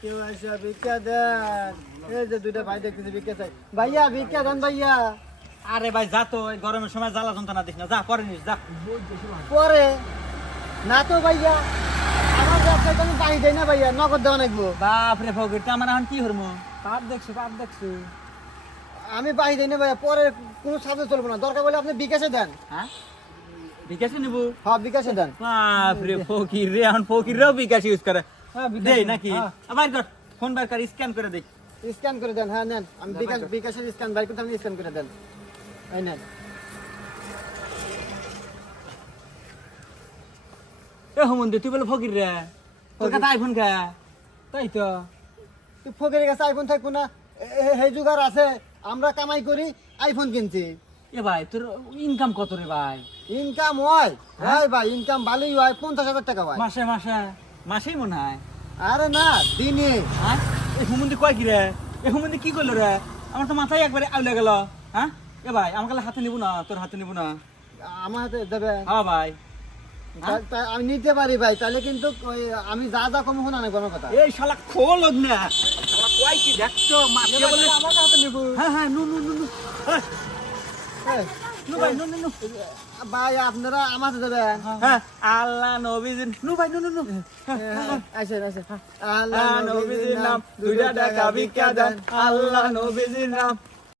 কেউ আসে ভিক্ষা দেন। এই যে দুইটা ভাই দেখতেছি ভিক্ষা চাই। ভাইয়া ভিক্ষা দেন ভাইয়া। আরে ভাই যা তো এই গরমের সময় জ্বালা যন্ত্রণা দিস না। যা পরে নিস যা। পরে? না তো ভাইয়া। আমার পাই দেই না ভাইয়া নগদ দেওয়া নাকবো বাপ রে ফকির তো আমার এখন কি হরমু পাপ দেখছ পাপ দেখছ। আমি পাই দেই না ভাইয়া পরে কোনো সাথে চলবো না। দরকার বলে আপনি বিকাশে দেন। হ্যাঁ? বিকাশে নিব? হ্যাঁ বিকাশে দেন। বাপ রে ফকির রে এখন ফকির রেও বিকাশ ইউজ করে। দেই নাকি? হ্যাঁ। আবার কর ফোন বার কর স্ক্যান করে দেই। স্ক্যান করে দেন হ্যাঁ নেন। আমি বিকাশ বিকাশের স্ক্যান বাই করতে আপনি স্ক্যান করে দেন। এই নেন। এ হুমন্দি তুই বলে ফকির রে। তোর কাছে আইফোন খা তাই তো। তুই ফকিরের কাছে আইফোন থাকব না? যুগার আছে আমরা কামাই করি আইফোন কিনছি। এ ভাই তোর ইনকাম কত রে ভাই? ইনকাম হয়? হয়। ভাই ইনকাম ভালোই হয় পঞ্চাশ হাজার টাকা হয়। মাসে মাসে। মাসেই মনে হয়। আরে না দিনে। হ্যাঁ? এই হুমন্দি কয় কি রে? এ হুমন্দি কি করল রে? আমার তো মাথায় একবারে আউলে গেল। হ্যাঁ? এ ভাই আমাকে হাতে নিব না তোর হাতে নিব না। আমার হাতে দেবে? হ্যাঁ ভাই। তা আমি নিতে পারি ভাই তাহলে কিন্তু আমি যা যা কম শোনা না কোনো কথা। এই শালা খোল না শালা কয় কি দেখছ? মাকে বলে আমার হাতে নিব। হ্যাঁ হ্যাঁ নু নু নু নু এই, এই, নু ভাই আপনারা আমার দেবেন। হ্যাঁ আল্লাহ নবীজির নু ভাই নু নু নু। আসেন আসেন। আল্লাহ নবীজির নাম। দুইটা টাকা ভিক্ষা দেন। আল্লাহ নবীজির নাম।